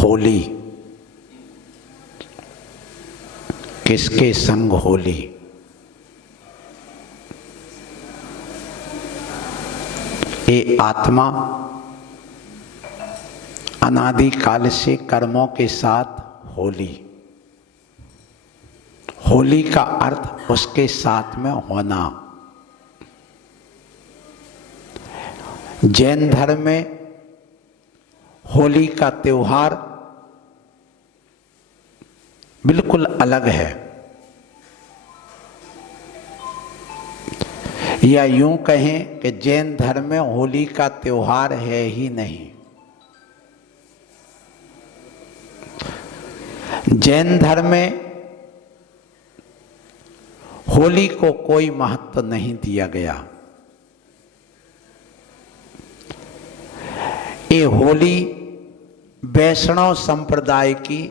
होली, किसके संग होली? ये आत्मा अनादि काल से कर्मों के साथ होली। होली का अर्थ उसके साथ में होना। जैन धर्म में होली का त्योहार बिल्कुल अलग है, या यूं कहें कि जैन धर्म में होली का त्योहार है ही नहीं। जैन धर्म में होली को कोई महत्व नहीं दिया गया। ये होली वैष्णव संप्रदाय की,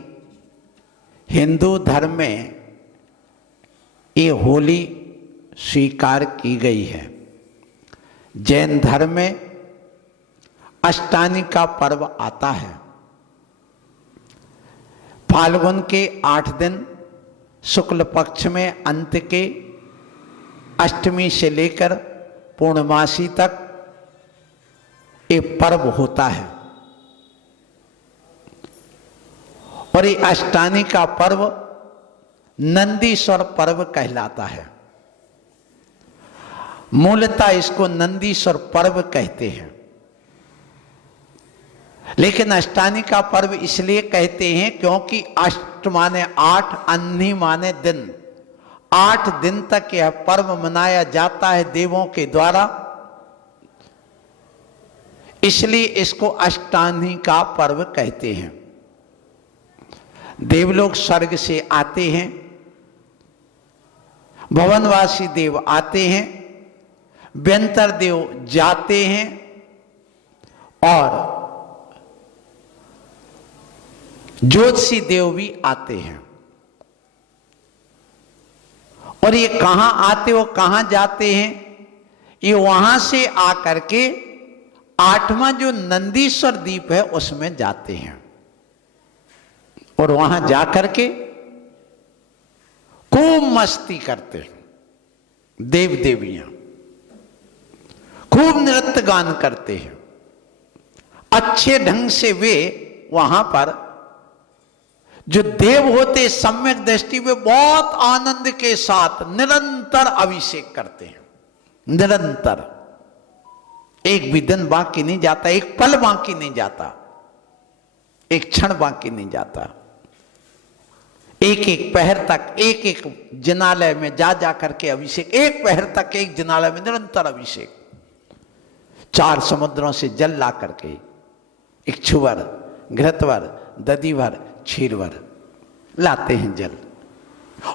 हिंदू धर्म में ये होली स्वीकार की गई है। जैन धर्म में अष्टानी का पर्व आता है। फाल्गुन के 8 दिन शुक्ल पक्ष में अंत के अष्टमी से लेकर पूर्णमासी तक ये पर्व होता है। और ये अष्टानी का पर्व नंदीश्वर पर्व कहलाता है। मूलतः इसको नंदीश्वर पर्व कहते हैं, लेकिन अष्टानी का पर्व इसलिए कहते हैं क्योंकि अष्ट माने 8, अन्नी माने दिन। 8 दिन तक यह पर्व मनाया जाता है देवों के द्वारा, इसलिए इसको अष्टानी का पर्व कहते हैं। देवलोक स्वर्ग से आते हैं, भवनवासी देव आते हैं, व्यंतर देव जाते हैं, और ज्योतिषी देव भी आते हैं। और ये कहां आते हो, कहां जाते हैं? ये वहां से आकर के 8वां जो नंदीश्वर द्वीप है उसमें जाते हैं, और वहां जाकर के खूब मस्ती करते हैं। देव देवियां खूब नृत्य गान करते हैं। अच्छे ढंग से वे वहां पर जो देव होते सम्यक दृष्टि में बहुत आनंद के साथ निरंतर अभिषेक करते हैं। निरंतर, एक भी दिन बाकी नहीं जाता, एक पल बाकी नहीं जाता, एक क्षण बाकी नहीं जाता। एक एक पहर तक एक एक जिनालय में जा जा करके अभिषेक, एक पहर तक एक जिनालय में निरंतर अभिषेक। 4 समुद्रों से जल ला करके इक्षुवर, घृतवर, दधिवर, क्षीरवर लाते हैं जल,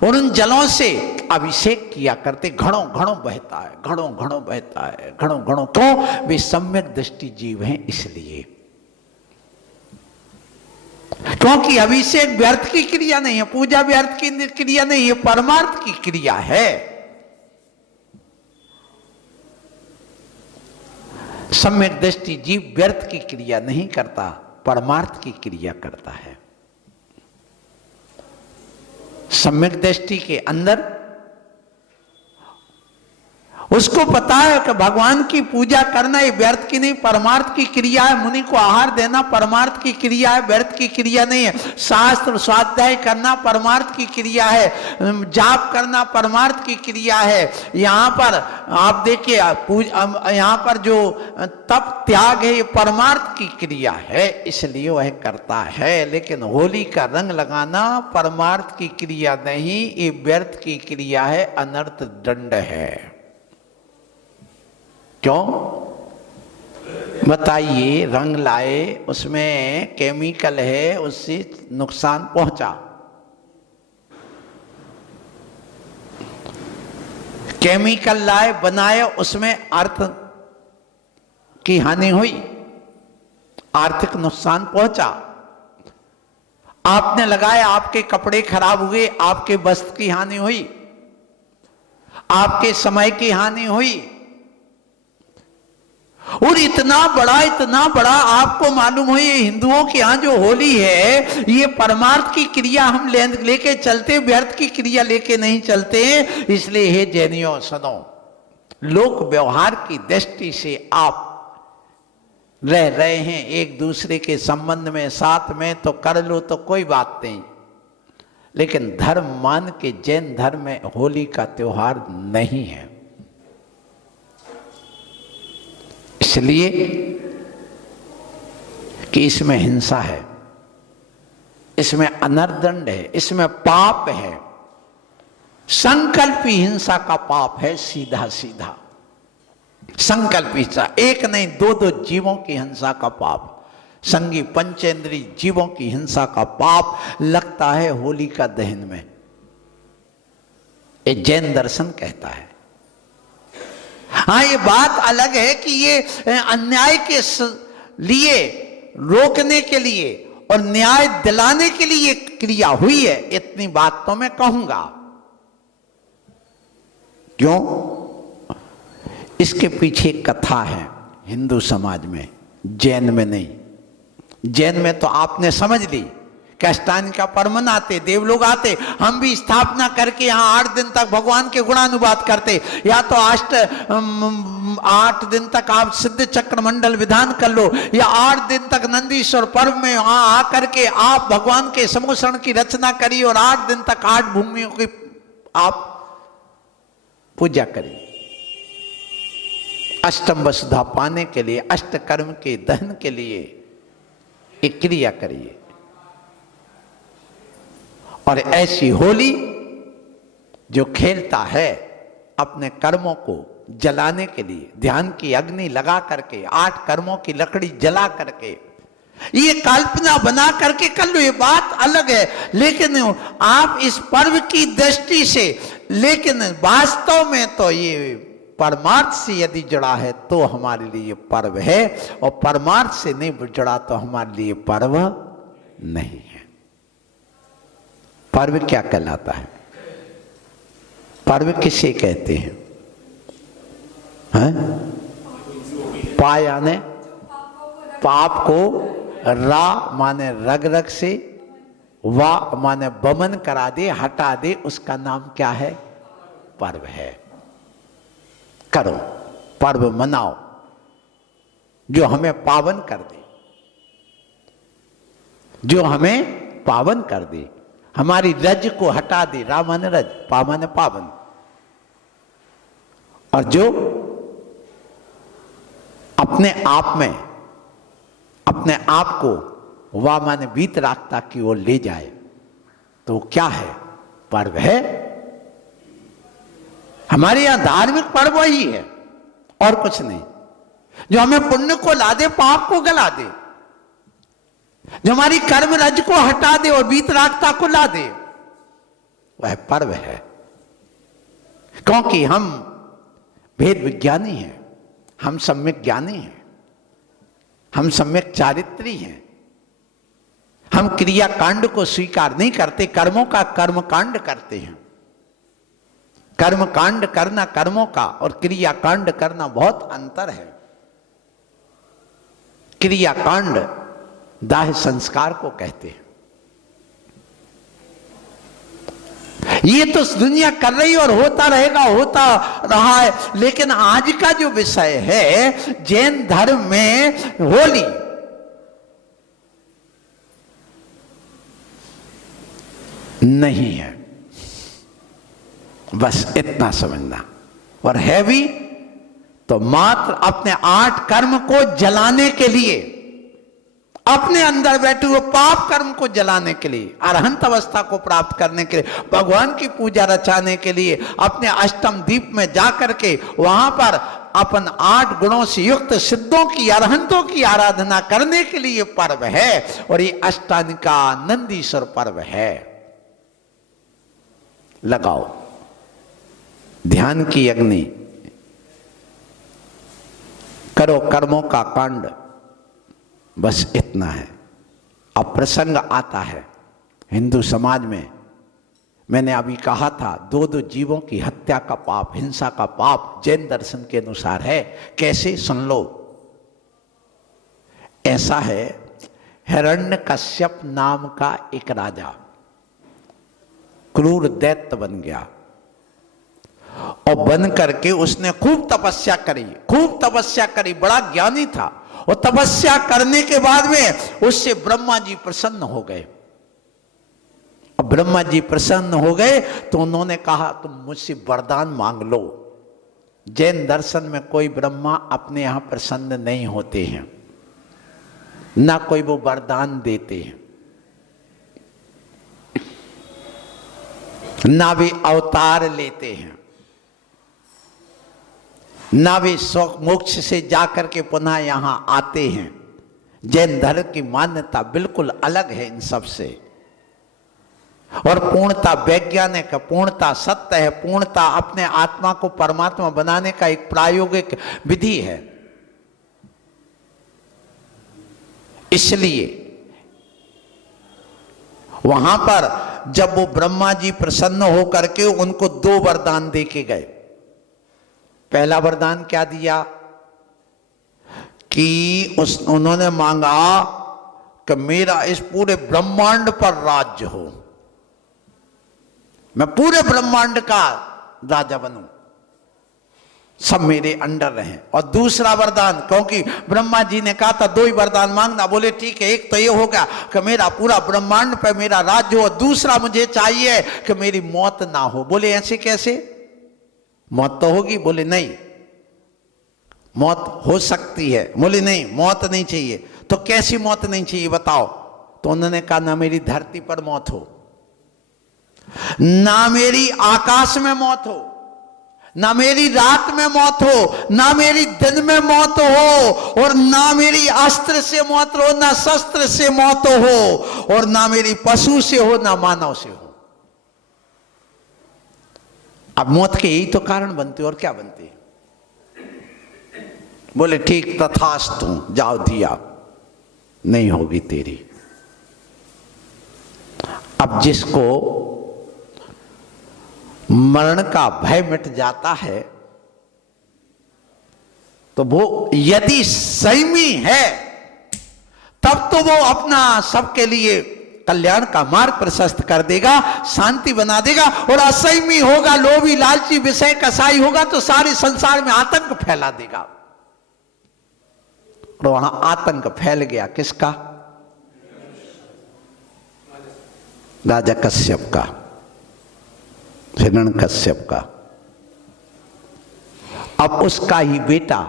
और उन जलों से अभिषेक किया करते। घड़ों घड़ों बहता है, घड़ों घड़ों बहता है, घड़ों घड़ों। क्यों? वे सम्यक दृष्टि जीव हैं इसलिए। क्योंकि अभिषेक व्यर्थ की क्रिया नहीं है, पूजा व्यर्थ की क्रिया नहीं है, परमार्थ की क्रिया है। सम्यक दृष्टि जीव व्यर्थ की क्रिया नहीं करता, परमार्थ की क्रिया करता है। सम्यक दृष्टि के अंदर उसको पता है कि भगवान की पूजा करना ये व्यर्थ की नहीं, परमार्थ की क्रिया है। मुनि को आहार देना परमार्थ की क्रिया है, व्यर्थ की क्रिया नहीं है। शास्त्र स्वाध्याय करना परमार्थ की क्रिया है, जाप करना परमार्थ की क्रिया है। यहाँ पर आप देखिए, यहाँ पर जो तप त्याग है ये परमार्थ की क्रिया है, इसलिए वह करता है। लेकिन होली का रंग लगाना परमार्थ की क्रिया नहीं, ये व्यर्थ की क्रिया है, अनर्थ दंड है। क्यों बताइए? रंग लाए, उसमें केमिकल है, उससे नुकसान पहुंचा। केमिकल लाए, बनाए, उसमें अर्थ की हानि हुई, आर्थिक नुकसान पहुंचा। आपने लगाया, आपके कपड़े खराब हुए, आपके वस्त्र की हानि हुई, आपके समय की हानि हुई। और इतना बड़ा आपको मालूम हो, ये हिंदुओं के यहाँ जो होली है, ये परमार्थ की क्रिया हम लेके चलते, व्यर्थ की क्रिया लेके नहीं चलते। इसलिए हे जैनियों सुनो, लोक व्यवहार की दृष्टि से आप रह रहे हैं एक दूसरे के संबंध में, साथ में तो कर लो तो कोई बात नहीं, लेकिन धर्म मान के जैन धर्म में होली का त्योहार नहीं है। इसलिए कि इसमें हिंसा है, इसमें अनर्दंड है, इसमें पाप है, संकल्पी हिंसा का पाप है, सीधा सीधा संकल्पी हिंसा। एक नहीं, दो जीवों की हिंसा का पाप, संगी पंचेंद्री जीवों की हिंसा का पाप लगता है होलिका दहन में। ये जैन दर्शन कहता है। हाँ, ये बात अलग है कि ये अन्याय के लिए, रोकने के लिए और न्याय दिलाने के लिए क्रिया हुई है, इतनी बात तो मैं कहूंगा। क्यों? इसके पीछे कथा है हिंदू समाज में, जैन में नहीं। जैन में तो आपने समझ ली कि अष्टांगिका पर्व मनाते, देव लोग आते, हम भी स्थापना करके यहाँ 8 दिन तक भगवान के गुणानुवाद करते, या तो 8 दिन तक आप सिद्ध चक्र मंडल विधान कर लो, या 8 दिन तक नंदीश्वर पर्व में वहां आकर के आप भगवान के समोषण की रचना करिए और 8 दिन तक 8 भूमियों की आप पूजा करिए। अष्टम वसुधा पाने के लिए, अष्ट कर्म के दहन के लिए एक क्रिया करिए। और ऐसी होली जो खेलता है अपने कर्मों को जलाने के लिए, ध्यान की अग्नि लगा करके, 8 कर्मों की लकड़ी जला करके, ये कल्पना बना करके कर लो, ये बात अलग है। लेकिन आप इस पर्व की दृष्टि से, लेकिन वास्तव में तो ये परमार्थ से यदि जुड़ा है तो हमारे लिए पर्व है, और परमार्थ से नहीं जुड़ा तो हमारे लिए पर्व नहीं है। पर्व क्या कहलाता है? पर्व किसे कहते हैं? पा यानी पाप को, रा माने रग रग से, वा माने बमन करा दे, हटा दे, उसका नाम क्या है? पर्व है। करो, पर्व मनाओ जो हमें पावन कर दे, जो हमें पावन कर दे, हमारी रज को हटा दे। रा माने रज, पा माने पावन। और जो अपने आप में, अपने आप को वा माने वीतरागता की ओर ले जाए, तो क्या है? पर्व है। हमारे यहां धार्मिक पर्व ही है और कुछ नहीं, जो हमें पुण्य को ला दे, पाप को गला दे, जो हमारी कर्म रज को हटा दे और वीतरागता को ला दे, वह पर्व है। क्योंकि हम भेद विज्ञानी हैं, हम सम्यक ज्ञानी हैं, हम सम्यक चारित्री हैं। हम क्रिया कांड को स्वीकार नहीं करते, कर्मों का कर्म कांड करते हैं। कर्म कांड करना, कर्मों का, और क्रिया कांड करना बहुत अंतर है। क्रिया कांड दाह संस्कार को कहते हैं। ये तो दुनिया कर रही और होता रहेगा, होता रहा है। लेकिन आज का जो विषय है, जैन धर्म में होली, नहीं है, बस इतना समझना। और है भी तो मात्र अपने 8 कर्म को जलाने के लिए, अपने अंदर बैठे हुए पाप कर्म को जलाने के लिए, अरहंत अवस्था को प्राप्त करने के लिए, भगवान की पूजा रचाने के लिए, अपने अष्टम दीप में जाकर के वहां पर अपन 8 गुणों से युक्त सिद्धों की, अरहंतों की आराधना करने के लिए पर्व है। और ये अष्टांगिका नंदीश्वर पर्व है। लगाओ ध्यान की अग्नि, करो कर्मों का कांड, बस इतना है। अब प्रसंग आता है हिंदू समाज में, मैंने अभी कहा था, 2 जीवों की हत्या का पाप, हिंसा का पाप जैन दर्शन के अनुसार है। कैसे? सुन लो। ऐसा है, हिरण्यकश्यप नाम का एक राजा क्रूर दैत्य बन गया और बन करके उसने खूब तपस्या करी, बड़ा ज्ञानी था। और तपस्या करने के बाद में उससे ब्रह्मा जी प्रसन्न हो गए। और ब्रह्मा जी प्रसन्न हो गए तो उन्होंने कहा तुम मुझसे वरदान मांग लो। जैन दर्शन में कोई ब्रह्मा अपने यहां प्रसन्न नहीं होते हैं, ना कोई वो वरदान देते हैं, ना वे अवतार लेते हैं, ना वे शोक मोक्ष से जाकर के पुनः यहां आते हैं। जैन धर्म की मान्यता बिल्कुल अलग है इन सब से। और पूर्णता वैज्ञानिक है, पूर्णता सत्य है, पूर्णता अपने आत्मा को परमात्मा बनाने का एक प्रायोगिक विधि है। इसलिए वहां पर जब वो ब्रह्मा जी प्रसन्न होकर के उनको 2 वरदान दे के गए। पहला वरदान क्या दिया कि उन्होंने मांगा कि मेरा इस पूरे ब्रह्मांड पर राज्य हो, मैं पूरे ब्रह्मांड का राजा बनूं, सब मेरे अंडर रहें। और दूसरा वरदान, क्योंकि ब्रह्मा जी ने कहा था 2 ही वरदान मांगना, बोले ठीक है, एक तो ये होगा कि मेरा पूरा ब्रह्मांड पर मेरा राज्य हो, दूसरा मुझे चाहिए कि मेरी मौत ना हो। बोले ऐसे कैसे, मौत तो होगी? बोले नहीं, मौत हो सकती है। बोले नहीं, मौत नहीं चाहिए। तो कैसी मौत नहीं चाहिए बताओ? तो उन्होंने कहा ना मेरी धरती पर मौत हो, ना मेरी आकाश में मौत हो, ना मेरी रात में मौत हो, ना मेरी दिन में मौत हो, और ना मेरी अस्त्र से मौत हो, ना शस्त्र से मौत हो, और ना मेरी पशु से हो, ना मानव से हो। अब मौत के यही तो कारण बनते और क्या बनते? बोले ठीक, तथास्तु, जाओ दिया, नहीं होगी तेरी। अब जिसको मरण का भय मिट जाता है तो वो यदि संयमी है तब तो वो अपना सबके लिए कल्याण का मार्ग प्रशस्त कर देगा, शांति बना देगा। और असंयमी होगा, लोभी लालची विषय कसाई होगा तो सारे संसार में आतंक फैला देगा। और वहां आतंक फैल गया किसका? राजा कश्यप का, हिरण्यकश्यप का। अब उसका ही बेटा,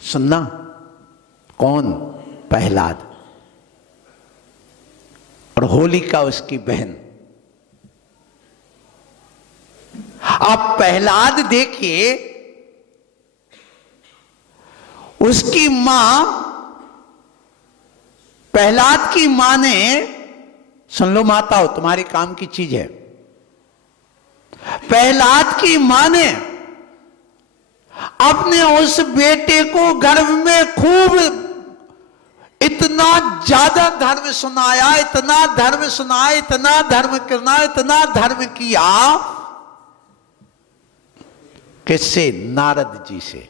सुनना, कौन? प्रहलाद, और होलिका उसकी बहन। अब प्रहलाद देखिए, उसकी मां, प्रहलाद की मां ने, सुन लो माताओ, तुम्हारी काम की चीज है, प्रहलाद की मां ने अपने उस बेटे को गर्भ में खूब इतना ज्यादा धर्म सुनाया, इतना धर्म सुनाया, इतना धर्म करना, इतना धर्म किया, किससे? नारद जी से।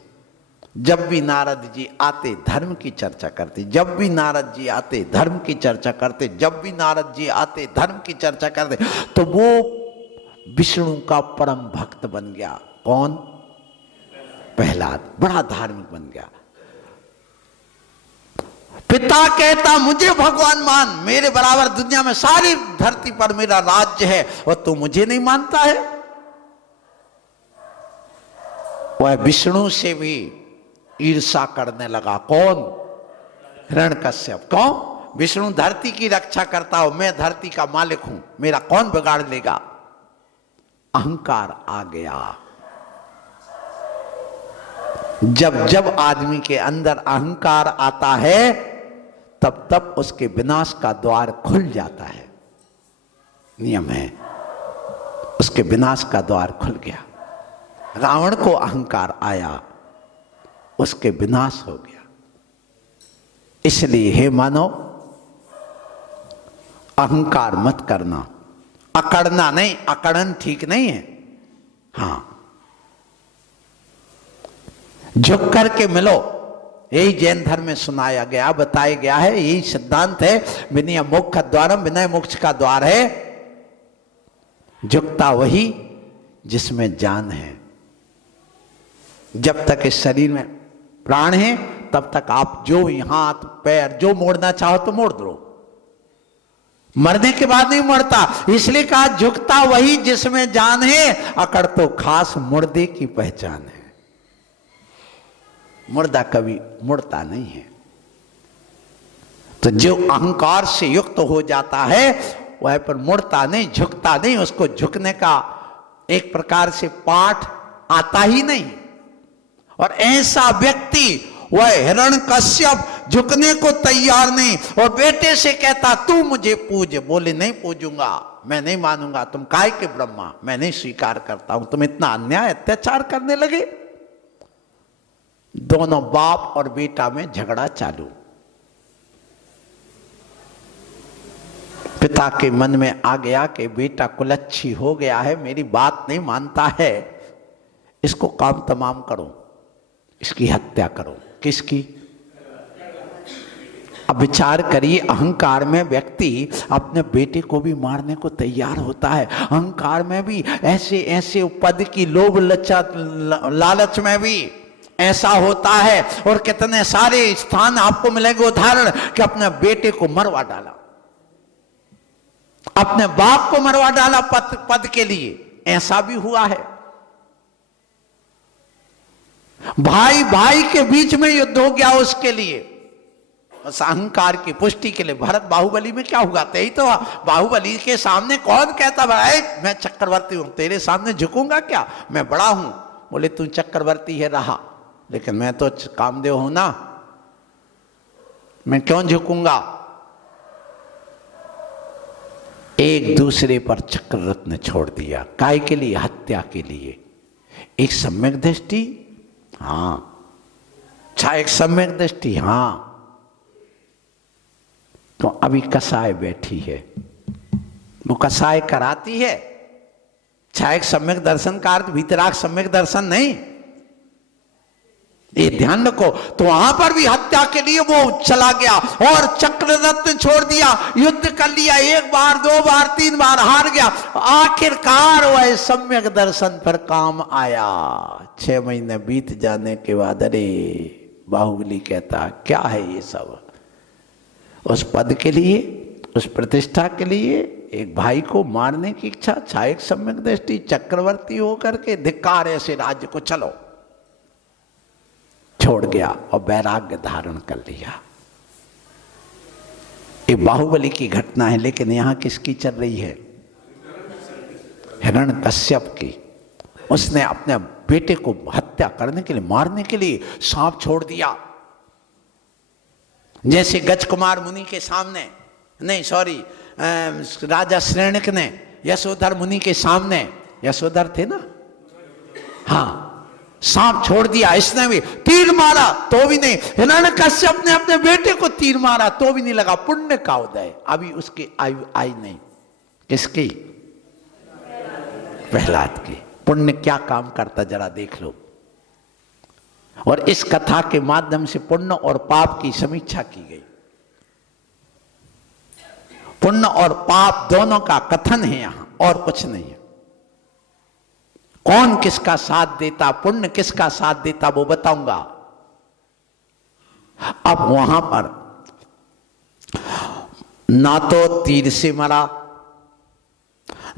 जब भी नारद जी आते धर्म की चर्चा करते, जब भी नारद जी आते धर्म की चर्चा करते, जब भी नारद जी आते धर्म की चर्चा करते, तो वो विष्णु का परम भक्त बन गया। कौन? प्रहलाद, बड़ा धार्मिक बन गया। पिता कहता मुझे भगवान मान, मेरे बराबर दुनिया में सारी धरती पर मेरा राज्य है, और तू मुझे नहीं मानता है। वह विष्णु से भी ईर्षा करने लगा। कौन? हिरण्यकश्यप। कौन? विष्णु धरती की रक्षा करता हो, मैं धरती का मालिक हूं, मेरा कौन बिगाड़ लेगा? अहंकार आ गया। जब जब आदमी के अंदर अहंकार आता है तब तब उसके विनाश का द्वार खुल जाता है। नियम है, उसके विनाश का द्वार खुल गया। रावण को अहंकार आया, उसके विनाश हो गया। इसलिए हे मानव, अहंकार मत करना। अकड़ना नहीं, अकड़न ठीक नहीं है। हां, झुक करके मिलो, यही जैन धर्म में सुनाया गया, बताया गया है, यही सिद्धांत है। विनय मोक्ष द्वारम, विनय मोक्ष का द्वार है। झुकता वही जिसमें जान है। जब तक इस शरीर में प्राण है तब तक आप जो हाथ पैर जो मोड़ना चाहो तो मोड़ दो, मरने के बाद नहीं मरता। इसलिए कहा झुकता वही जिसमें जान है, अकड़ तो खास मुर्दे की पहचान है। मुर्दा कभी मुड़ता नहीं है। तो जो अहंकार से युक्त हो जाता है वह पर मुड़ता नहीं, झुकता नहीं। उसको झुकने का एक प्रकार से पाठ आता ही नहीं। और ऐसा व्यक्ति वह हिरण्यकश्यप झुकने को तैयार नहीं, और बेटे से कहता तू मुझे पूज। बोले नहीं पूजूंगा, मैं नहीं मानूंगा, तुम काय के ब्रह्मा, मैं नहीं स्वीकार करता हूं। तुम इतना अन्याय अत्याचार करने लगे। दोनों बाप और बेटा में झगड़ा चालू। पिता के मन में आ गया कि बेटा कुलच्छी हो गया है, मेरी बात नहीं मानता है, इसको काम तमाम करो, इसकी हत्या करो। किसकी? अब विचार करिए, अहंकार में व्यक्ति अपने बेटे को भी मारने को तैयार होता है। अहंकार में भी ऐसे ऐसे पद की लोभ लालच में भी ऐसा होता है। और कितने सारे स्थान आपको मिलेंगे उदाहरण कि अपने बेटे को मरवा डाला, अपने बाप को मरवा डाला पद के लिए, ऐसा भी हुआ है। भाई भाई के बीच में युद्ध हो गया उसके लिए, बस अहंकार की पुष्टि के लिए। भरत बाहुबली में क्या हुआ? यही तो बाहुबली के सामने कौन कहता भाई मैं चक्रवर्ती हूं, तेरे सामने झुकूंगा क्या, मैं बड़ा हूं। बोले तू चक्रवर्ती है रहा, लेकिन मैं तो कामदेव हूं ना, मैं क्यों झुकूंगा। एक दूसरे पर चक्र रत्न छोड़ दिया, काय के लिए? हत्या के लिए। एक सम्यक दृष्टि, हाँ, अच्छा एक सम्यक दृष्टि, हाँ। तो अभी कसाय बैठी है, वो कसाय कराती है। अच्छा एक सम्यक दर्शन का अर्थ भीतराग सम्यक दर्शन नहीं, ये ध्यान रखो। तो वहां पर भी हत्या के लिए वो चला गया और चक्र रत्न छोड़ दिया, युद्ध कर लिया, एक बार दो बार तीन बार हार गया। आखिरकार वह सम्यक दर्शन पर काम आया। 6 महीने बीत जाने के बाद अरे बाहुबली कहता क्या है ये सब, उस पद के लिए, उस प्रतिष्ठा के लिए एक भाई को मारने की इच्छा, छायक सम्यक दृष्टि, चक्रवर्ती होकर के धिक्कार ऐसे राज्य को, चलो छोड़ गया और वैराग्य धारण कर लिया। ये बाहुबली की घटना है, लेकिन यहां किसकी चल रही है? हिरण्यकश्यप की। उसने अपने बेटे को हत्या करने के लिए, मारने के लिए सांप छोड़ दिया। जैसे गजकुमार मुनि के सामने, नहीं सॉरी, राजा श्रेणिक ने यशोधर मुनि के सामने, यशोधर थे ना, हाँ, सांप छोड़ दिया। इसने भी तीर मारा तो भी नहीं, हिरण्यकश्यप ने अपने बेटे को तीर मारा तो भी नहीं लगा। पुण्य का उदय अभी उसकी आयु आई नहीं। किसकी? प्रहलाद की। पुण्य क्या काम करता जरा देख लो। और इस कथा के माध्यम से पुण्य और पाप की समीक्षा की गई। पुण्य और पाप दोनों का कथन है यहां, और कुछ नहीं है। कौन किसका साथ देता, पुण्य किसका साथ देता, वो बताऊंगा। अब वहां पर ना तो तीर से मरा,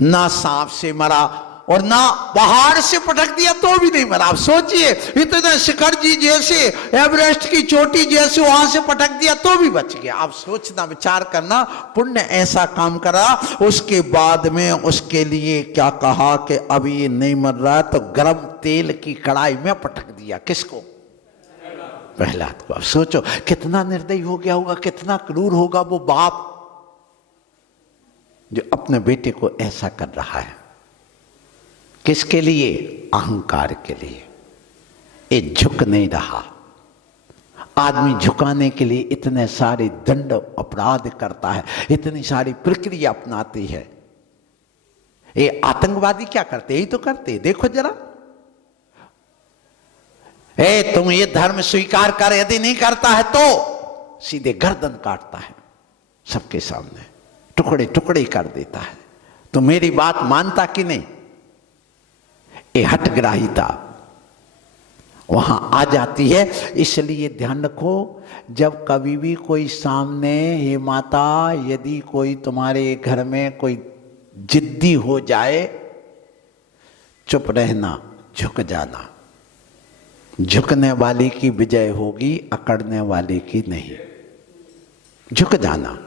ना सांप से मरा, और ना पहाड़ से पटक दिया तो भी नहीं मरा। आप सोचिए, इतने शिखर जी जैसे, एवरेस्ट की चोटी जैसे वहां से पटक दिया तो भी बच गया। आप सोचना, विचार करना, पुण्य ऐसा काम करा। उसके बाद में उसके लिए क्या कहा कि अभी ये नहीं मर रहा, तो गर्म तेल की कढ़ाई में पटक दिया। किसको? प्रहलाद को। अब सोचो कितना निर्दयी हो गया होगा, कितना क्रूर होगा वो बाप जो अपने बेटे को ऐसा कर रहा है। किसके लिए? अहंकार के लिए। ये झुक नहीं रहा। आदमी झुकाने के लिए इतने सारे दंड अपराध करता है, इतनी सारी प्रक्रिया अपनाती है। ये आतंकवादी क्या करते? यही तो करते। देखो जरा, तुम ये धर्म स्वीकार कर, यदि नहीं करता है तो सीधे गर्दन काटता है, सबके सामने टुकड़े टुकड़े कर देता है। तो मेरी बात मानता कि नहीं? ये हठग्राहिता वहां आ जाती है। इसलिए ध्यान रखो, जब कभी भी कोई सामने, हे माता, यदि कोई तुम्हारे घर में कोई जिद्दी हो जाए, चुप रहना, झुक जाना। झुकने वाले की विजय होगी, अकड़ने वाले की नहीं। झुक जाना,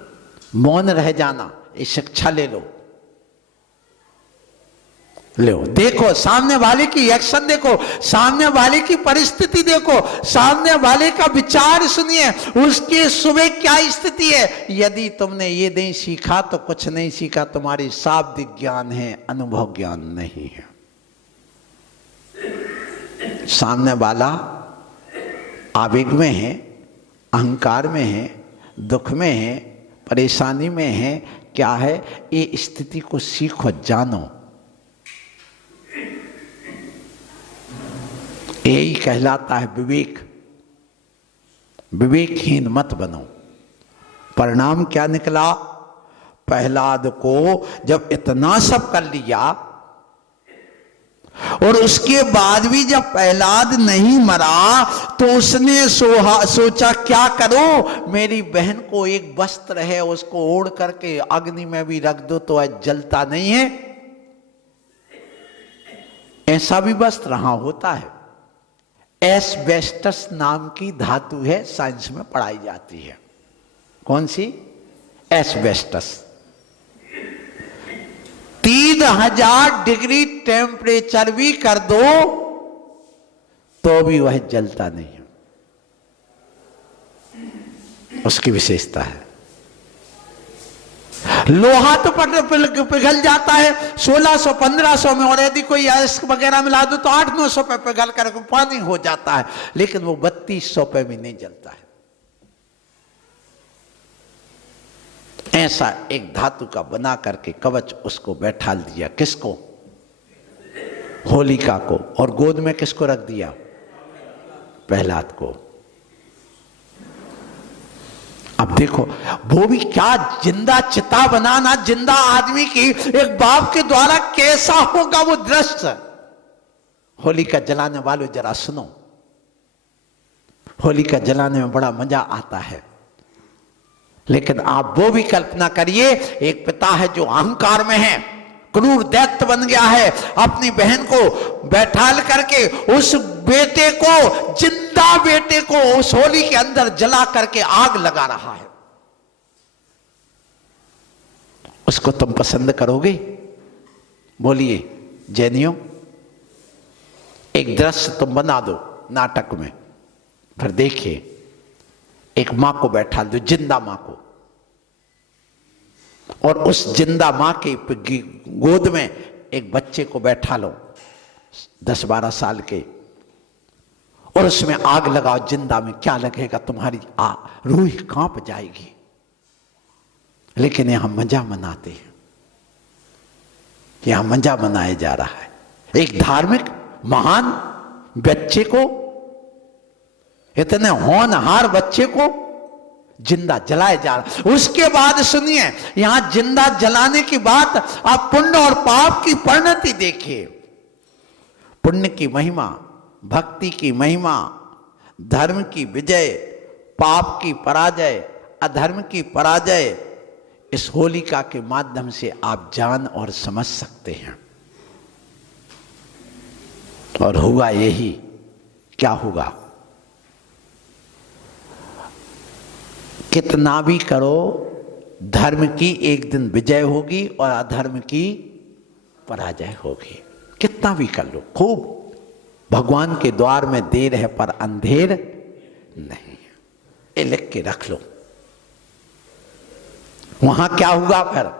मौन रह जाना, ये शिक्षा ले लो। देखो सामने वाले की एक्शन, देखो सामने वाले की परिस्थिति, देखो सामने वाले का विचार सुनिए, उसकी सुबह क्या स्थिति है। यदि तुमने ये नहीं सीखा तो कुछ नहीं सीखा, तुम्हारी शाब्दिक ज्ञान है, अनुभव ज्ञान नहीं है। सामने वाला आवेग में है, अहंकार में है, दुख में है, परेशानी में है, क्या है, ये स्थिति को सीखो, जानो। यही कहलाता है विवेक। विवेकहीन मत बनो। परिणाम क्या निकला? प्रहलाद को जब इतना सब कर लिया और उसके बाद भी जब प्रहलाद नहीं मरा तो उसने सोचा क्या करो, मेरी बहन को एक वस्त्र है, उसको ओढ़ करके अग्नि में भी रख दो तो जलता नहीं है। ऐसा भी वस्त्र हाँ होता है। एस्बेस्टस नाम की धातु है, साइंस में पढ़ाई जाती है। कौन सी? एस्बेस्टस। 3000 डिग्री टेम्परेचर भी कर दो तो भी वह जलता नहीं है। उसकी विशेषता है। लोहा तो पिघल जाता है 1600-1500 में, और यदि कोई आइस वगैरह मिला दो तो 800-900 पे पिघल कर पानी हो जाता है, लेकिन वो 3200 पे भी नहीं जलता है। ऐसा एक धातु का बना करके कवच उसको बैठा दिया। किसको? होलिका को। और गोद में किसको रख दिया? प्रहलाद को। अब देखो वो भी क्या जिंदा चिता बनाना, जिंदा आदमी की एक बाप के द्वारा कैसा होगा वो दृश्य। होलिका जलाने वालों जरा सुनो, होलिका जलाने में बड़ा मजा आता है, लेकिन आप वो भी कल्पना करिए, एक पिता है जो अहंकार में है, क्रूर दैत्य बन गया है, अपनी बहन को बैठाल करके उस बेटे को, जिंदा बेटे को उस होली के अंदर जला करके आग लगा रहा है। उसको तुम पसंद करोगे? बोलिए जैनियों, एक दृश्य तुम बना दो नाटक में, फिर देखिए, एक मां को बैठा दो, जिंदा मां को, और उस जिंदा मां की गोद में एक बच्चे को बैठा लो 10-12 साल के, और उसमें आग लगाओ जिंदा में, क्या लगेगा? तुम्हारी रूह कांप जाएगी। लेकिन यहां मजा मनाते हैं, यहां मजा मनाया जा रहा है। एक धार्मिक महान बच्चे को, इतने होनहार बच्चे को जिंदा जलाया जा रहा। उसके बाद सुनिए, यहां जिंदा जलाने की बात, आप पुण्य और पाप की परिणति देखिए। पुण्य की महिमा, भक्ति की महिमा, धर्म की विजय, पाप की पराजय, अधर्म की पराजय, इस होलिका के माध्यम से आप जान और समझ सकते हैं। और हुआ यही। क्या होगा? कितना भी करो, धर्म की एक दिन विजय होगी और अधर्म की पराजय होगी। कितना भी कर लो, खूब। भगवान के द्वार में देर है पर अंधेर नहीं। ये लिख के रख लो। वहां क्या हुआ? फिर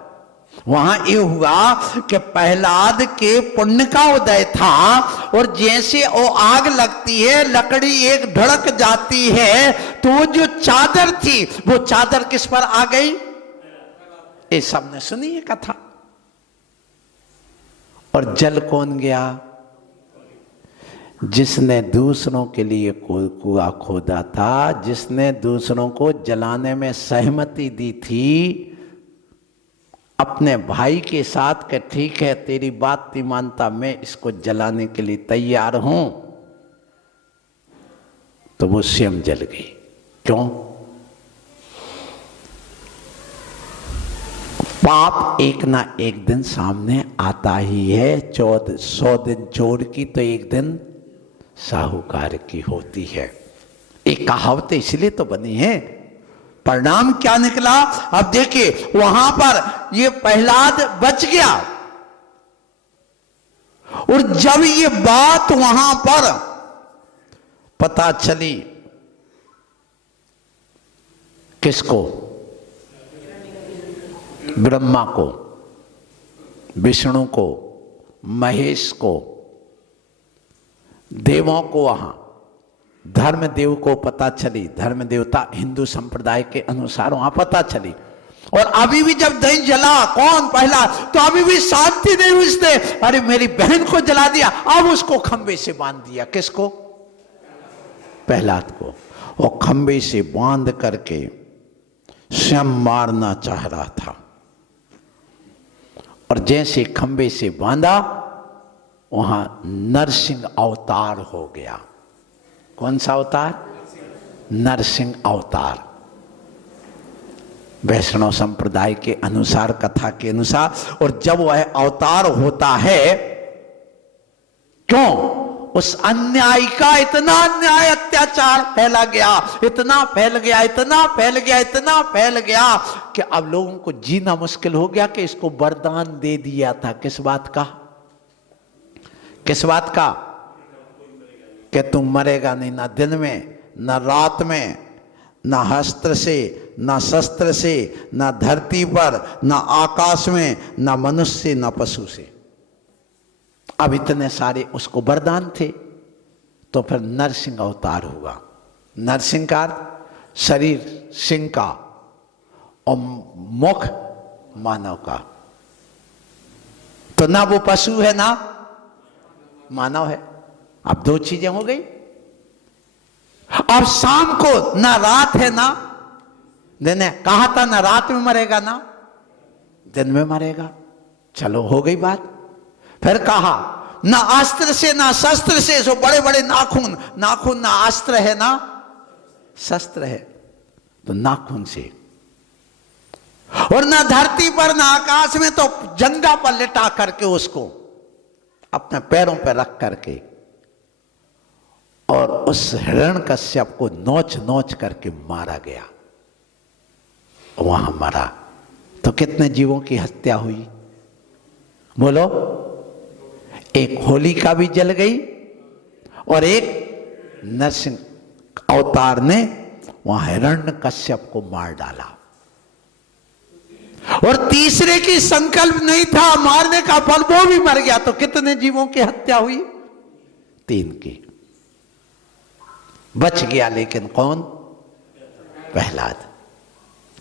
वहां ये हुआ कि प्रहलाद के पुण्य का उदय था, और जैसे वो आग लगती है, लकड़ी एक ढड़क जाती है, तो वो जो चादर थी, वो चादर किस पर आ गई? ये सबने सुनी है कथा। और जल कौन गया? जिसने दूसरों के लिए कुआं खोदा था, जिसने दूसरों को जलाने में सहमति दी थी, अपने भाई के साथ कि ठीक है तेरी बात नहीं मानता, मैं इसको जलाने के लिए तैयार हूं, तो वो स्वयं जल गई। क्यों? पाप एक ना एक दिन सामने आता ही है। 100 दिन चोर की तो एक दिन साहूकार की होती है। एक कहावत इसलिए तो बनी है। परिणाम क्या निकला? अब देखिए वहां पर ये प्रहलाद बच गया, और जब ये बात वहां पर पता चली, किसको? ब्रह्मा को, विष्णु को, महेश को, देवों को, वहां धर्मदेव को पता चली, धर्म देवता हिंदू संप्रदाय के अनुसार वहां पता चली। और अभी भी जब दही जला, कौन? पहला, तो अभी भी शांति नहीं उसने, अरे मेरी बहन को जला दिया, अब उसको खंबे से बांध दिया। किसको? प्रहलाद को। और खंबे से बांध करके स्वयं मारना चाह रहा था, और जैसे खंबे से बांधा वहां नरसिंह अवतार हो गया। कौन सा अवतार? नरसिंह अवतार। वैष्णव संप्रदाय के अनुसार, कथा के अनुसार। और जब वह अवतार होता है, क्यों? उस अन्याय का इतना अन्याय अत्याचार फैला गया, इतना फैल गया, इतना फैल गया, इतना फैल गया कि अब लोगों को जीना मुश्किल हो गया कि इसको वरदान दे दिया था। किस बात का? किस बात का? कि तुम मरेगा नहीं, ना दिन में, ना रात में, ना हस्त्र से, ना शस्त्र से, ना धरती पर, ना आकाश में, ना मनुष्य से, ना पशु से। अब इतने सारे उसको वरदान थे, तो फिर नरसिंह अवतार हुआ। नरसिंह का शरीर सिंह का और मुख मानव का। तो ना वो पशु है ना मानव है। अब दो चीजें हो गई। अब शाम को ना रात है ना दिन है। कहा था ना रात में मरेगा ना दिन में मरेगा। चलो हो गई बात। फिर कहा ना अस्त्र से ना शस्त्र से, सो बड़े बड़े नाखून, नाखून ना अस्त्र है ना शस्त्र है, तो नाखून से। और ना धरती पर ना आकाश में, तो जंगा पर लिटा करके उसको अपने पैरों पर रख करके, और उस हिरण्यकश्यप को नोच नोच करके मारा गया। वहां मरा तो कितने जीवों की हत्या हुई बोलो? एक होलिका भी जल गई, और एक नरसिंह अवतार ने वहां हिरण्यकश्यप को मार डाला। और तीसरे की संकल्प नहीं था मारने का, फल वो भी मर गया। तो कितने जीवों की हत्या हुई? 3 की। बच गया लेकिन कौन? प्रहलाद।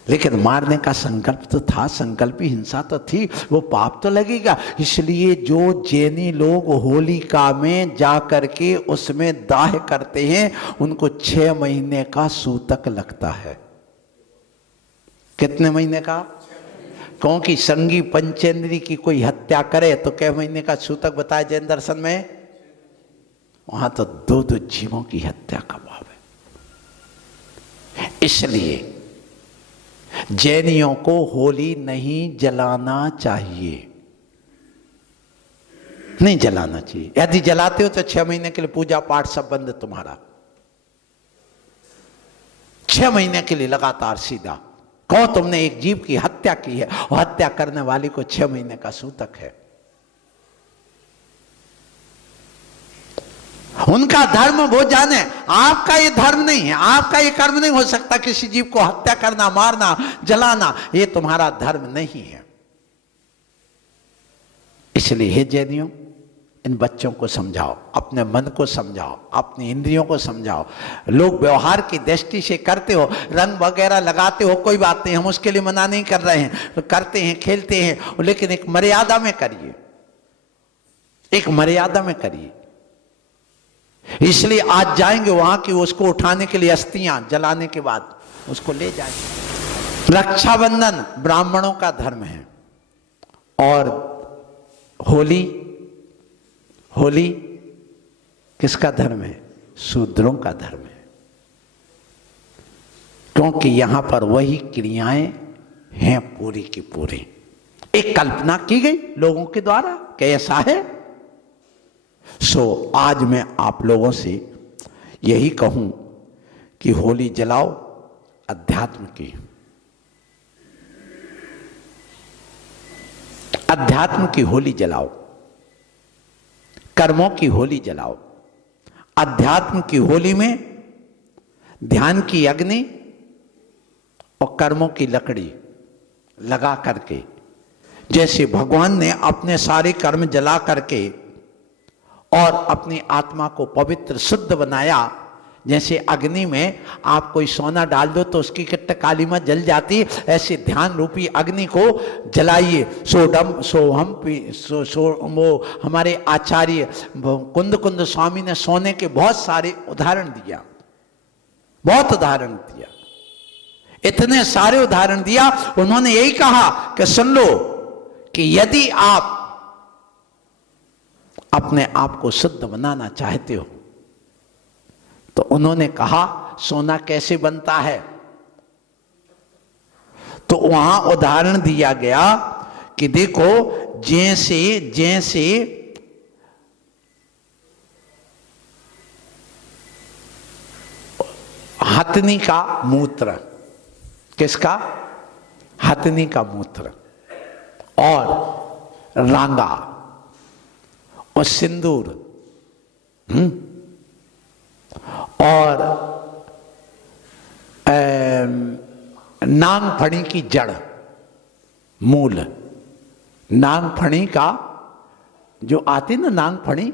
लेकिन मारने का संकल्प तो था, संकल्पी हिंसा तो थी, वो पाप तो लगेगा। इसलिए जो जैनी लोग होलिका में जा करके उसमें दाह करते हैं, उनको 6 महीने का सूतक लगता है। कितने महीने का? क्योंकि संगी पंचेंद्री की कोई हत्या करे तो कै महीने का सूतक बताया जैन दर्शन में? वहां तो 2-2 जीवों की हत्या का भाव है। इसलिए जैनियों को होली नहीं जलाना चाहिए, नहीं जलाना चाहिए। यदि जलाते हो तो 6 महीने के लिए पूजा पाठ सब बंद तुम्हारा। 6 महीने के लिए लगातार सीधा। कहो तुमने एक जीव की हत्या की है, और हत्या करने वाले को 6 महीने का सूतक है। उनका धर्म वो जाने, आपका ये धर्म नहीं है, आपका ये कर्म नहीं हो सकता। किसी जीव को हत्या करना, मारना, जलाना, ये तुम्हारा धर्म नहीं है। इसलिए हे जैनियों, इन बच्चों को समझाओ, अपने मन को समझाओ, अपनी इंद्रियों को समझाओ। लोग व्यवहार की दृष्टि से करते हो, रंग वगैरह लगाते हो, कोई बात नहीं, हम उसके लिए मना नहीं कर रहे हैं, करते हैं, खेलते हैं, लेकिन एक मर्यादा में करिए, एक मर्यादा में करिए। इसलिए आज जाएंगे वहां की उसको उठाने के लिए अस्थियां जलाने के बाद उसको ले जाएंगे। रक्षाबंधन ब्राह्मणों का धर्म है और होली, होली किसका धर्म है? शूद्रों का धर्म है, क्योंकि यहां पर वही क्रियाएं हैं पूरी की पूरी। एक कल्पना की गई लोगों के द्वारा कि ऐसा है। सो आज मैं आप लोगों से यही कहूं कि होली जलाओ अध्यात्म की, अध्यात्म की होली जलाओ, कर्मों की होली जलाओ। अध्यात्म की होली में ध्यान की अग्नि और कर्मों की लकड़ी लगा करके, जैसे भगवान ने अपने सारे कर्म जला करके और अपनी आत्मा को पवित्र शुद्ध बनाया, जैसे अग्नि में आप कोई सोना डाल दो तो उसकी किट कालीमा जल जाती, ऐसे ध्यान रूपी अग्नि को जलाइए। सोडम सोहम वो हमारे आचार्य कुंद कुंद स्वामी ने सोने के बहुत सारे उदाहरण दिया, बहुत उदाहरण दिया, इतने सारे उदाहरण दिया। उन्होंने यही कहा कि सुन लो कि यदि आप अपने आप को शुद्ध बनाना चाहते हो तो उन्होंने कहा सोना कैसे बनता है, तो वहां उदाहरण दिया गया कि देखो जैसे जैसे हथनी का मूत्र, किसका? हथनी का मूत्र और रांगा और सिंदूर और नांगफणी की जड़, मूल, नांगफणी का जो आती ना नांगफणी,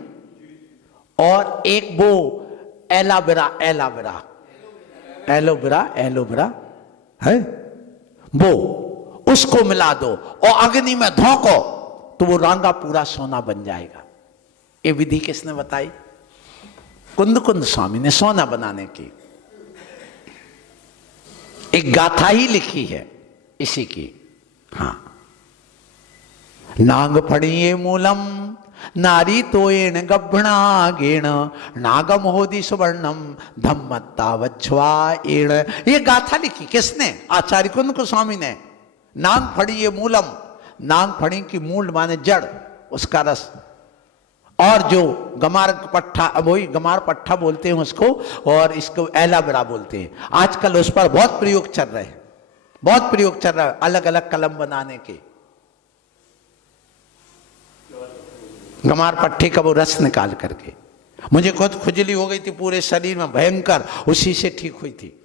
और एक वो एलोवेरा, एलोवेरा एलोवेरा एलोवेरा है वो, उसको मिला दो और अग्नि में धोको तो वो रांगा पूरा सोना बन जाएगा। ये विधि किसने बताई? कुंद कुंद स्वामी ने सोना बनाने की एक गाथा ही लिखी है इसी की। हाँ, नाग फणिये मूलम नारी तोयेण गभ्णागेण नागम होदि सुवर्णम धम्मत्ता वच्छ्वाएण। ये गाथा लिखी किसने? आचार्य कुंद कुंद स्वामी ने। नाग फणिये मूलम, नाग फणी की मूल माने जड़, उसका रस, और जो गमार पट्टा, वही गमार पट्टा बोलते हैं उसको, और इसको एलोवेरा बोलते हैं। आजकल उस पर बहुत प्रयोग चल रहे हैं, बहुत प्रयोग चल रहा है अलग अलग कलम बनाने के। गमार पट्टे का वो रस निकाल करके, मुझे खुद खुजली हो गई थी पूरे शरीर में भयंकर, उसी से ठीक हुई थी।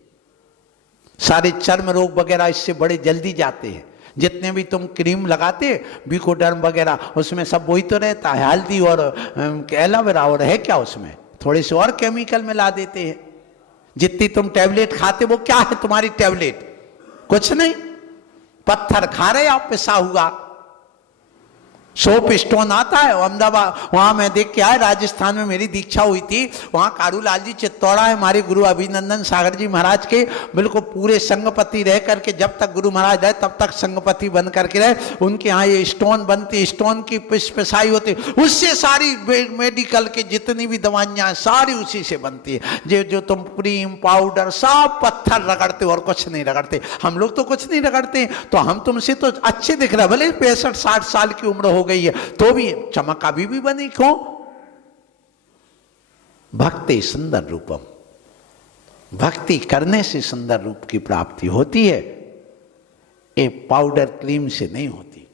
सारे चर्म रोग वगैरह इससे बड़े जल्दी जाते हैं। जितने भी तुम क्रीम लगाते बिकोडर्म वगैरह, उसमें सब वही तो रहता है, हल्दी और एलोवेरा, और है क्या उसमें? थोड़े से और केमिकल मिला देते हैं। जितनी तुम टैबलेट खाते वो क्या है तुम्हारी टैबलेट? कुछ नहीं, पत्थर खा रहे आप पिसा हुआ। सोप स्टोन आता है अहमदाबाद, वहां मैं देख के आया, राजस्थान में मेरी दीक्षा हुई थी, वहां कारूलाल जी चित्तौड़ा है हमारे गुरु अभिनंदन सागर जी महाराज के, बिल्कुल पूरे संगपति रह करके, जब तक गुरु महाराज रहे तब तक संगपति बन करके रहे। उनके यहाँ ये स्टोन बनती, स्टोन की पिसाई होती, उससे सारी मेडिकल के जितनी भी दवाइयां सारी उसी से बनती है। जो तुम क्रीम पाउडर सब पत्थर रगड़ते और कुछ नहीं रगड़ते। हम लोग तो कुछ नहीं रगड़ते, तो हम तुमसे तो अच्छे दिख रहे, भले 65-60 साल की उम्र हो गई है तो भी चमक अभी भी बनी। क्यों? भक्ति सुंदर रूपम, भक्ति करने से सुंदर रूप की प्राप्ति होती है, ये पाउडर क्रीम से नहीं होती।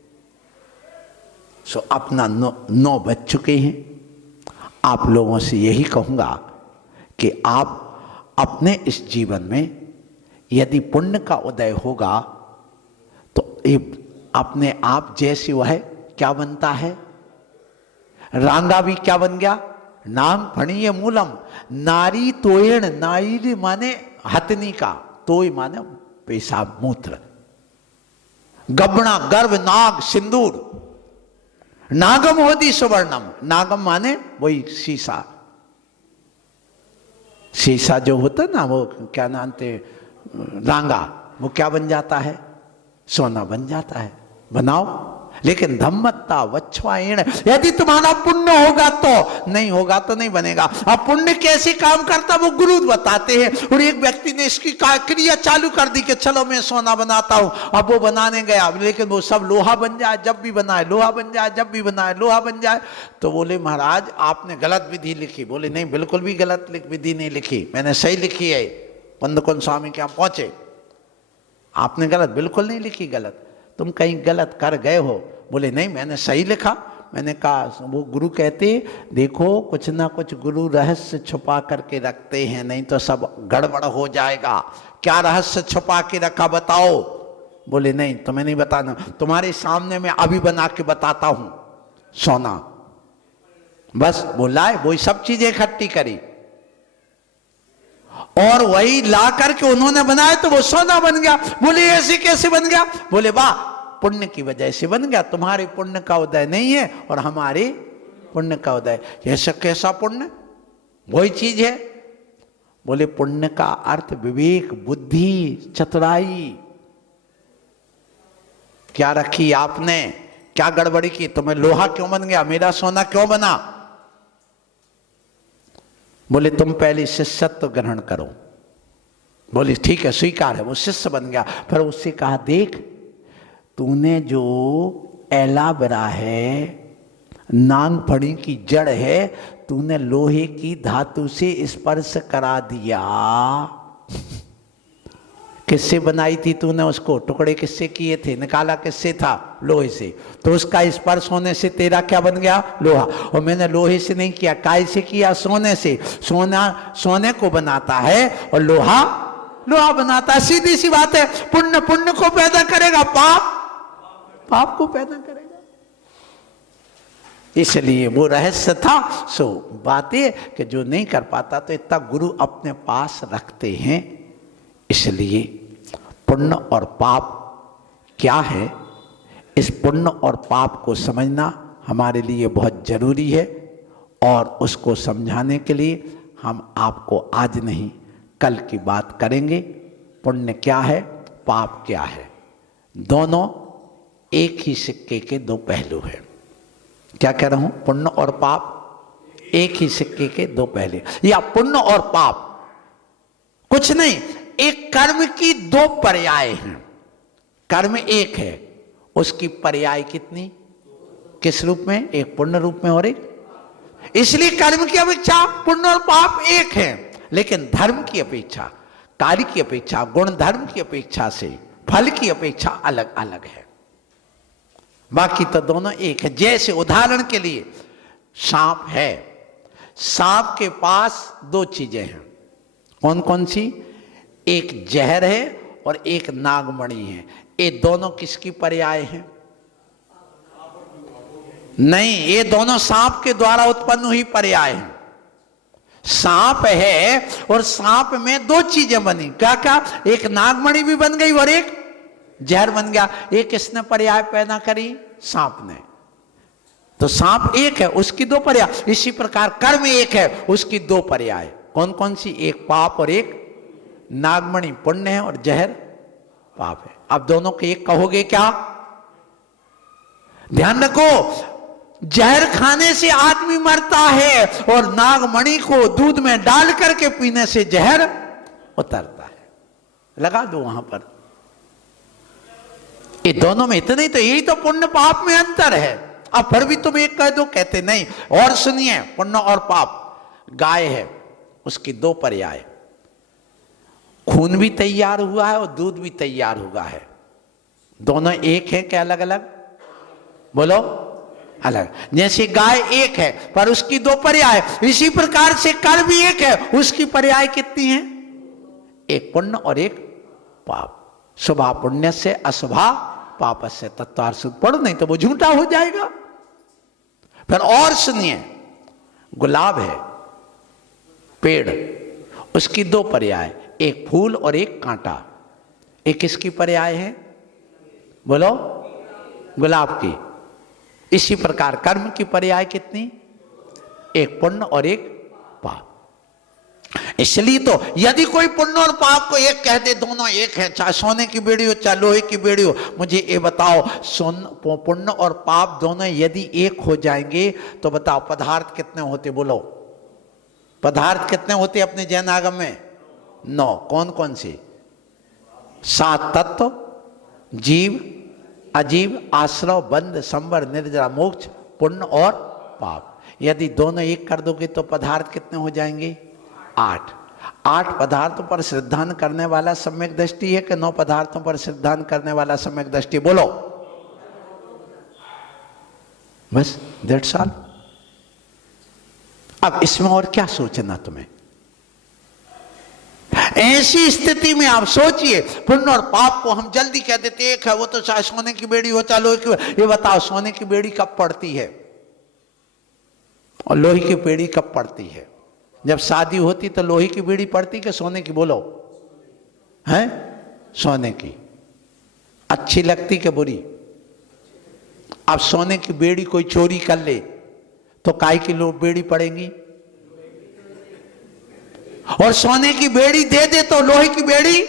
सो अपना 9 बज चुके हैं। आप लोगों से यही कहूंगा कि आप अपने इस जीवन में यदि पुण्य का उदय होगा तो ये अपने आप जैसे वह क्या बनता है, रांगा भी क्या बन गया? नाम फणीय मूलम नारी तोयण, नारी माने हथनी का, तोय माने पेशाब मूत्र, गबना गर्भ नाग सिंदूर, नागम होदी सुवर्णम, नागम माने वही शीशा, शीशा जो होता ना, वो क्या नाम थे, रांगा, वो क्या बन जाता है? सोना बन जाता है। बनाओ। लेकिन धम्मत्ता वच्छवायण, यदि तुम्हारा पुण्य होगा तो, नहीं होगा तो नहीं बनेगा। अब पुण्य कैसे काम करता वो गुरु बताते हैं। और एक व्यक्ति ने इसकी क्रिया चालू कर दी कि चलो मैं सोना बनाता हूं। अब वो बनाने गया, लेकिन वो सब लोहा बन जाए, जब भी बनाए लोहा बन जाए, जब भी बनाए लोहा बन जाए। तो बोले महाराज आपने गलत विधि लिखी। बोले नहीं, बिल्कुल भी गलत विधि नहीं लिखी, मैंने सही लिखी है। कुंदकुंद स्वामी के यहाँ पहुंचे, आपने गलत बिल्कुल नहीं लिखी, गलत, तुम कहीं गलत कर गए हो। बोले नहीं, मैंने सही लिखा। मैंने कहा, वो गुरु कहते देखो कुछ ना कुछ गुरु रहस्य छुपा करके रखते हैं, नहीं तो सब गड़बड़ हो जाएगा। क्या रहस्य छुपा के रखा बताओ? बोले नहीं तुम्हें नहीं बताना, तुम्हारे सामने मैं अभी बना के बताता हूं सोना। बस बोला है, वही सब चीजें इकट्ठी करी और वही ला करके उन्होंने बनाया तो वो सोना बन गया। बोले ऐसे कैसे बन गया? बोले वाह, पुण्य की वजह से बन गया। तुम्हारे पुण्य का उदय नहीं है और हमारे पुण्य का उदय। ऐसा कैसा पुण्य? वही चीज है। बोले पुण्य का अर्थ विवेक, बुद्धि, चतुराई। क्या रखी आपने? क्या गड़बड़ी की? तुम्हें लोहा क्यों बन गया, मेरा सोना क्यों बना? बोले तुम पहले शिष्यत्व ग्रहण करो। बोले ठीक है, स्वीकार है। वो शिष्य बन गया। फिर उससे कहा, देख तूने जो एलावेरा है, नागफणी की जड़ है, तूने लोहे की धातु से स्पर्श करा दिया। किससे बनाई थी तूने उसको? टुकड़े किससे किए थे? निकाला किससे था? लोहे से। तो उसका स्पर्श होने से तेरा क्या बन गया? लोहा। और मैंने लोहे से नहीं किया, काय से किया? सोने से। सोना सोने को बनाता है और लोहा लोहा बनाता है। सीधी सी बात है। पुण्य पुण्य को पैदा करेगा, पाप पाप को पैदा करेगा। इसलिए वो रहस्य था। सो बात है कि जो नहीं कर पाता तो इतना गुरु अपने पास रखते हैं। इसलिए पुण्य और पाप क्या है, इस पुण्य और पाप को समझना हमारे लिए बहुत जरूरी है। और उसको समझाने के लिए हम आपको आज नहीं कल की बात करेंगे। पुण्य क्या है, पाप क्या है, दोनों एक ही सिक्के के दो पहलू हैं। क्या कह रहा हूं? पुण्य और पाप एक ही सिक्के के दो पहलू, या पुण्य और पाप कुछ नहीं, एक कर्म की दो पर्याय हैं। कर्म एक है, उसकी पर्याय कितनी? किस रूप में? एक पुण्य रूप में और एक। इसलिए कर्म की अपेक्षा पुण्य और पाप एक है। लेकिन धर्म की अपेक्षा, कार्य की अपेक्षा, गुण धर्म की अपेक्षा से फल की अपेक्षा अलग अलग है। बाकी तो दोनों एक है। जैसे उदाहरण के लिए सांप है, सांप के पास दो चीजें हैं। कौन कौन सी? एक जहर है और एक नागमणि है। ये दोनों किसकी पर्याय हैं? नहीं, ये दोनों सांप के द्वारा उत्पन्न हुई पर्याय हैं। सांप है और सांप में दो चीजें बनी। क्या क्या? एक नागमणि भी बन गई और एक जहर बन गया। एक किसने पर्याय पैदा करी? सांप ने। तो सांप एक है, उसकी दो पर्याय। इसी प्रकार कर्म एक है, उसकी दो पर्याय। कौन कौन सी? एक पाप और एक नागमणि पुण्य है और जहर पाप है। अब दोनों के एक कहोगे क्या? ध्यान रखो, जहर खाने से आदमी मरता है और नागमणि को दूध में डाल करके पीने से जहर उतरता है। लगा दो वहां पर। ये दोनों में इतने ही तो, यही तो पुण्य पाप में अंतर है। अब फिर भी तुम एक कह दो, कहते नहीं। और सुनिए, पुण्य और पाप। गाय है, उसकी दो पर्याय। खून भी तैयार हुआ है और दूध भी तैयार हुआ है। दोनों एक है क्या अलग अलग? बोलो, अलग। जैसे गाय एक है पर उसकी दो पर्याय, इसी प्रकार से कर भी एक है, उसकी पर्याय कितनी है? एक पुण्य और एक पाप। शुभा पुण्य से अशुभा पाप से तत्वार्थ पढ़ो, नहीं तो वो झूठा हो जाएगा। फिर और सुनिए, गुलाब है पेड़, उसकी दो पर्याय, एक फूल और एक कांटा। एक किसकी पर्याय है? बोलो, गुलाब की। इसी प्रकार कर्म की पर्याय कितनी? एक पुण्य और एक पाप। इसलिए तो यदि कोई पुण्य और पाप को एक कह दे, दोनों एक है, चाहे सोने की बेड़ी हो चाहे लोहे की बेड़ी हो, मुझे ये बताओ पुण्य और पाप दोनों यदि एक हो जाएंगे तो बताओ पदार्थ कितने होते? बोलो पदार्थ कितने होते अपने जैन आगम में? 9। कौन कौन से? 7 तत्व, जीव, अजीव, आश्रव, बंध, संवर, निर्जरा, मोक्ष, पुण्य और पाप। यदि दोनों एक कर दोगे तो पदार्थ कितने हो जाएंगे? 8। 8 पदार्थों पर श्रद्धान करने वाला सम्यक दृष्टि है कि 9 पदार्थों पर श्रद्धान करने वाला सम्यक दृष्टि? बोलो। बस दैट्स ऑल। अब इसमें और क्या सोचना तुम्हें? ऐसी स्थिति में आप सोचिए, पुण्य और पाप को हम जल्दी कह देते एक है, वो तो चाहे सोने की बेड़ी हो चाहे लोहे की। ये बताओ सोने की बेड़ी कब पड़ती है और लोहे की बेड़ी कब पड़ती है? जब शादी होती तो लोहे की बेड़ी पड़ती कि सोने की? बोलो हैं? सोने की। अच्छी लगती कि बुरी? अब सोने की बेड़ी कोई चोरी कर ले तो काय की बेड़ी पड़ेगी? और सोने की बेड़ी दे दे तो लोहे की बेड़ी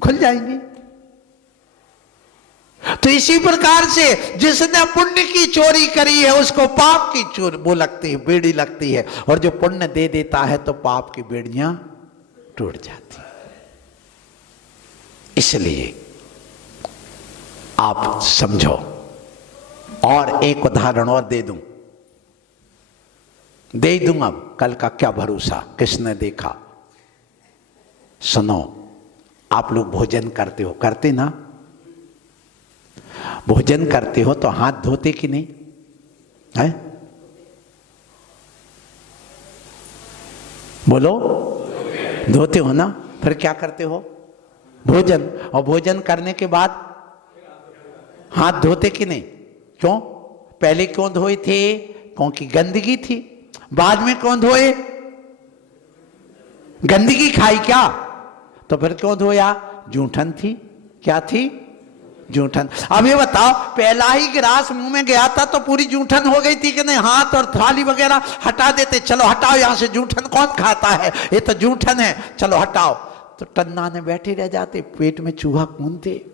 खुल जाएंगी। तो इसी प्रकार से जिसने पुण्य की चोरी करी है उसको पाप की चोरी वो लगती है, बेड़ी लगती है, और जो पुण्य दे देता है तो पाप की बेड़ियां टूट जाती है। इसलिए आप समझो। और एक उदाहरण और दे दूंगा, कल का क्या भरोसा, किसने देखा? सुनो, आप लोग भोजन करते हो, करते ना? भोजन करते हो तो हाथ धोते कि नहीं है? बोलो धोते हो ना? फिर क्या करते हो? भोजन। और भोजन करने के बाद हाथ धोते कि नहीं? क्यों? पहले क्यों धोए थे? क्योंकि गंदगी थी। बाद में क्यों धोए? गंदगी खाई क्या? तो फिर क्यों धोया? जूठन थी। क्या थी? जूठन। अब ये बताओ, पहला ही गिलास मुंह में गया था तो पूरी जूठन हो गई थी कि नहीं? हाथ और थाली वगैरह हटा देते, चलो हटाओ यहां से, जूठन कौन खाता है, ये तो जूठन है, चलो हटाओ। तो टन्ना ने बैठे रह जाते, पेट में चूहा कूदते।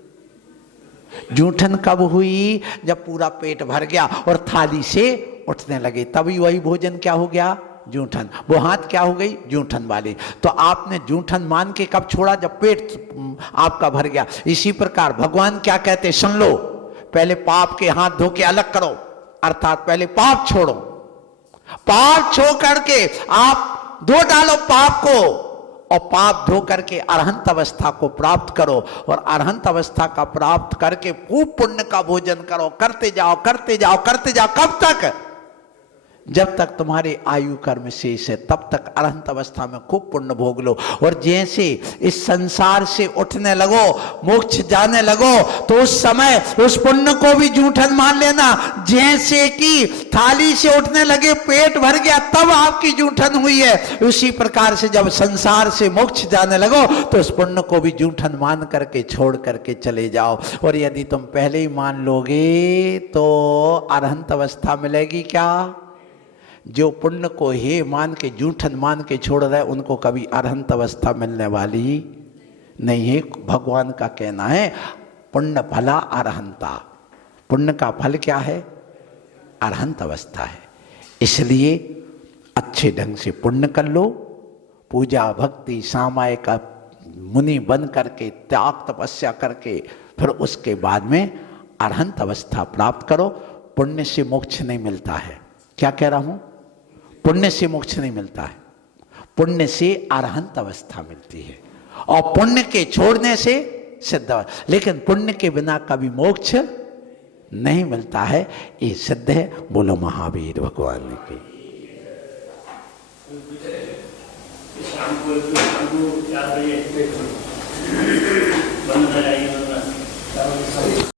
जूठन कब हुई? जब पूरा पेट भर गया और थाली से उठने लगे, तभी वही भोजन क्या हो गया? जूठन। वो हाथ क्या हो गई? जूठन वाली। तो आपने जूठन मान के कब छोड़ा? जब पेट आपका भर गया। इसी प्रकार भगवान क्या कहते? सुन लो, पहले पाप के हाथ धो के अलग करो, अर्थात पहले पाप छोड़ो। पाप छोड़ करके आप धो डालो पाप को, और पाप धो करके अरहंत अवस्था को प्राप्त करो, और अरहंत अवस्था का प्राप्त करके खूब पुण्य का भोजन करो। करते जाओ करते जाओ करते जाओ। कब तक? जब तक तुम्हारे आयु कर्म शेष है तब तक अरहंत अवस्था में खूब पुण्य भोग लो। और जैसे इस संसार से उठने लगो, मोक्ष जाने लगो, तो उस समय उस पुण्य को भी जूठन मान लेना। जैसे कि थाली से उठने लगे, पेट भर गया, तब आपकी जूठन हुई है। उसी प्रकार से जब संसार से मोक्ष जाने लगो तो उस पुण्य को भी जूठन मान करके छोड़ करके चले जाओ। और यदि तुम पहले ही मान लोगे तो अरहंत अवस्था मिलेगी क्या? जो पुण्य को हे मान के जूठन मान के छोड़ रहे उनको कभी अरहंत अवस्था मिलने वाली नहीं है। भगवान का कहना है पुण्य फला अरहंता। पुण्य का फल क्या है? अरहंत अवस्था है। इसलिए अच्छे ढंग से पुण्य कर लो, पूजा भक्ति सामाय का मुनि बन करके त्याग तपस्या करके फिर उसके बाद में अरहंत अवस्था प्राप्त करो। पुण्य से मोक्ष नहीं मिलता है। क्या कह रहा हूं? पुण्य से मोक्ष नहीं मिलता है, पुण्य से अरहंत अवस्था मिलती है, और पुण्य के छोड़ने से सिद्ध। लेकिन पुण्य के बिना कभी मोक्ष नहीं मिलता है, ये सिद्ध है। बोलो महावीर भगवान की।